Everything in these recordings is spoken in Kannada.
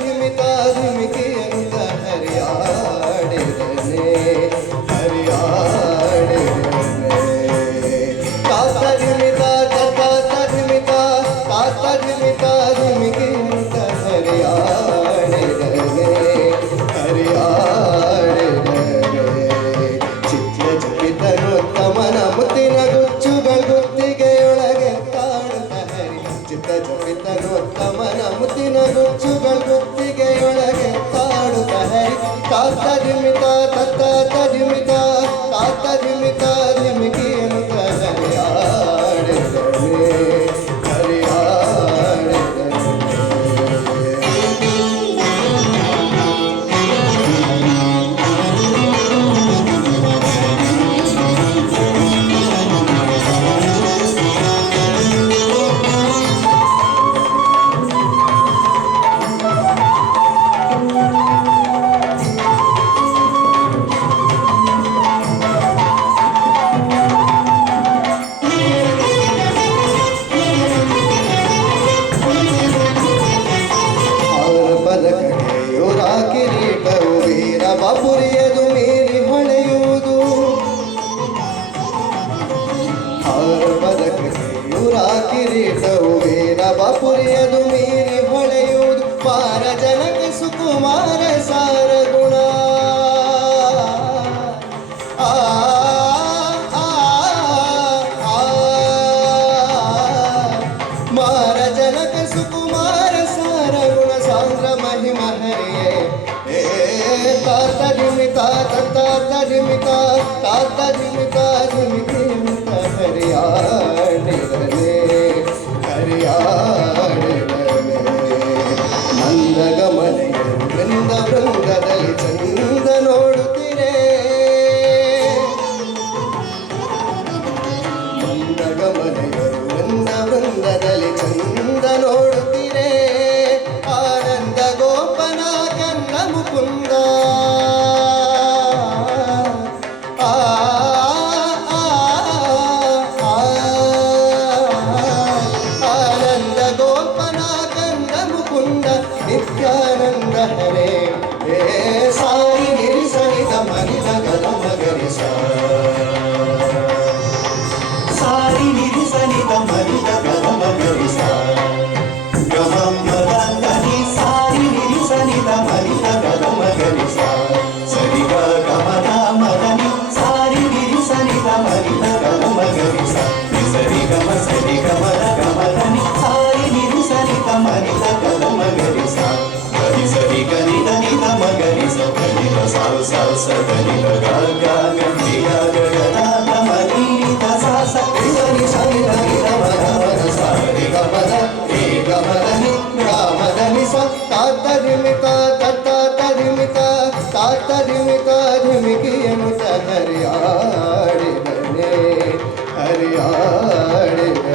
ಧಿಮಿತ ಧಿಮಿಕಿಯಂತ ಹರಿಯಾಡಿದನೆ ಹರಿಯಾಡಿದನೆ ತಾತ ಧಿಮಿತ ತಾತ ಧಿಮಿತ ತಾತ ಧಿಮಿತ ಧಿಮಿಕಿಯಂತ ಹರಿಯಾಡಿದನೆ ಹರಿಯಾಡಿದನೆ ಚಿತ್ರ ಜಪಿತನೋತ್ತಮನ ಮುತ್ತಿನ ಗುಚ್ಚುಗಳು ಗುತ್ತಿಗೆಯೊಳಗೆ ತಾಡುತ್ತ ಹರಿ ಚಿತ್ತ ಜಪಿತನೋತ್ತಮನ ಮುತ್ತಿನ ಗುಚ್ಚುಗಳು ಗುತ್ತಿಗೆಯೊಳಗೆ ತಾಡುತ್ತ ಹರಿ ತಾತ ಧಿಮಿತ ತತ್ತ ಧಿಮಿತ ತಾತ ಧಿಮಿತ ಧಿಮಿಕಿಯಂತ ಹರಿಯಾಡಿದನೆ ಹರಿಯಾಡಿದನೆ ಕಿರೀಟವು ವೀರ ಬಾಪುರಿಯದು ಮೀರಿ ಹೊಳೆಯುವುದು ಪದಕಯುರ ಕಿರೀಟವು ವೀರ ಬಾಪುರಿಯದು ಮೀರಿ ಹೊಳೆಯುವುದು ಪಾರ ಜನಕ ಸುಕುಮಾರ ಸಾರ ಗುಣ ಮಾರ ಜನಕ ಸುಕುಮಾರ ಸಾರ ಗುಣ ಸಾಂದ್ರ ಮಹಿಮ ಹರಿಯೇ ತಾತ ಧಿಮಿತ ತಾತ ಧಿಮಿತ ತಾತ ಧಿಮಿತ ಧಿಮಿಕಿಂತ ಹರಿಯಾಡಿದನೆ ಹರಿಯಾಡಿದನೆ ಮಂದಗಮನೆಯ ವೃಂದ ವೃಂದದಲ್ಲಿ ಚಂದ ನೋಡುತ್ತೀರೇ ಮಂದಗಮನೆಯ ವೃಂದ ವೃಂದದಲ್ಲಿ ಚಂದ ನೋಡುತ್ತೀರೇ ಆನಂದ ಗೋಪನ ಕನ್ನ ಮುಕುಂದ ಆನಂದ ಗೋಪನ ಕಂದ ಮುಕುಂದ ನಿತ್ಯಾನಂದ ಹರೇ ಹೇ ಸಾರಿ ಗಿರಿಸನಿತ ಮನಿತ ಗದ ಮಗರಿಸ ಸಾರಿ ಗಿರಿಸನಿತ ಮನಿತ ಗದ ಮಗರಿಸ ಗಮಮ್ಮದಂಗನಿ ಸಾರಿ ನಿರಿಸನಿತ ಮನಿತ ಗದ ಮಗರಿಸ ಸರಿ ಗಮನ ಮದನಿ ಸಾರಿ ನಿರಿಸನಿತ ಮನಿತ ಗದ ಮಗರಿಸ ಸರಿ ಗಮನ ಗಮದನಿ ಸಾರಿ ನಿರಿಸನಿತ ಮನಿತ ಗದ ಮಗರಿಸ ಗರಿ ಸರಿ ಗನಿತ ನಿತ ಮಗರಿಸ ಗನಿತ ಸಾವು ಸಾವು ಸಗನಿತ ಗ ಗಂಟಿಯ ಗಗನ ಗಮನಿತ ಸಾಸ ಗರಿ ಸರಿ ಗನಿತ ಮಗ ಸಾರಿ ಗಮನ ಗಮದನಿ ಗಮದನಿ ಸ ತಾತ ಧಿಮಿತ ತತ್ತ ಧಿಮಿತ ತಾತ ಧಿಮಿತ ಧಿಮಿಕಿಯನುತ ಹರಿಯಾಡಿದನೆ ಹರಿಯಾಡಿದನೆ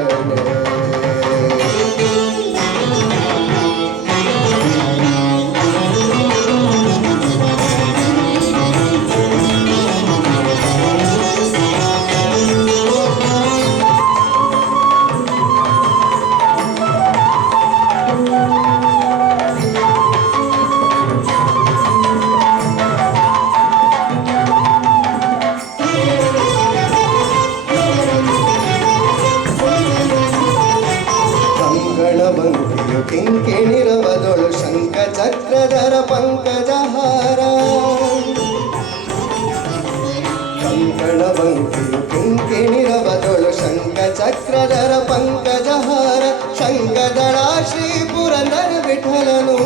ಬಂಕಿಯು ಕಿಂಕಿಣಿರವದೊಳು ಶಂಖ ಚಕ್ರಧರ ಪಂಕಜಹಾರ ಕಂಕಣ ಬಂಕಿಯು ಕಿಂಕಿಣಿರವದೊಳು ಶಂಖ ಚಕ್ರಧರ ಪಂಕಜಹಾರ ಶಂಖದಳ ಶ್ರೀ ಪುರಂದರ ವಿಠಲನು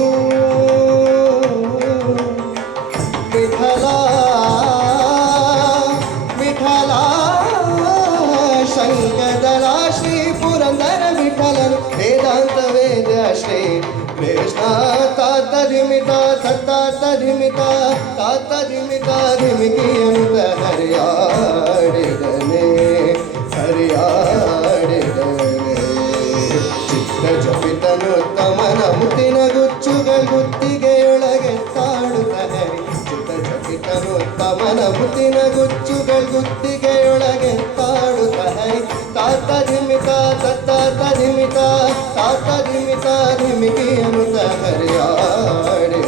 ವಿಠಲ ವಿಠಲ ಶಂಖದಳ ಶ್ರೀ ಪುರಂದರ ವಿಠಲನು ವೇದಾಂತ ವೇದ ಶ್ರೀ ಕೃಷ್ಣ ತಾತ ಧಿಮಿತ ತಾತ ಧಿಮಿತ ತಾತ ಧಿಮಿತ ಧಿಮಿಕಿಯಂತ ಹರಿಯಾಡಿದನೆ ಹರಿಯಾಡಿದನೆ ಚಿತ್ರ ಜಪಿತನೋತ್ತಮನ ಮುತ್ತಿನ ಗುಚ್ಚುಗಳು ಗುತ್ತಿಗೆಯೊಳಗೆ ತಾಡುತ್ತ ಹರಿ ಚಿತ್ರ ಜಪಿತನೋತ್ತಮನ ಮುತ್ತಿನ ಗುಚ್ಚುಗಳು ಗುತ್ತಿಗೆಯೊಳಗೆ ತಾಡುತ್ತ ಹರಿ ತಾತ ಧಿಮಿತ ತತ್ತ ಧಿಮಿತ ತಾತ ಧಿಮಿತ ಧಿಮಿಕಿ ಅನುತ ಹರಿಯಾಡೆ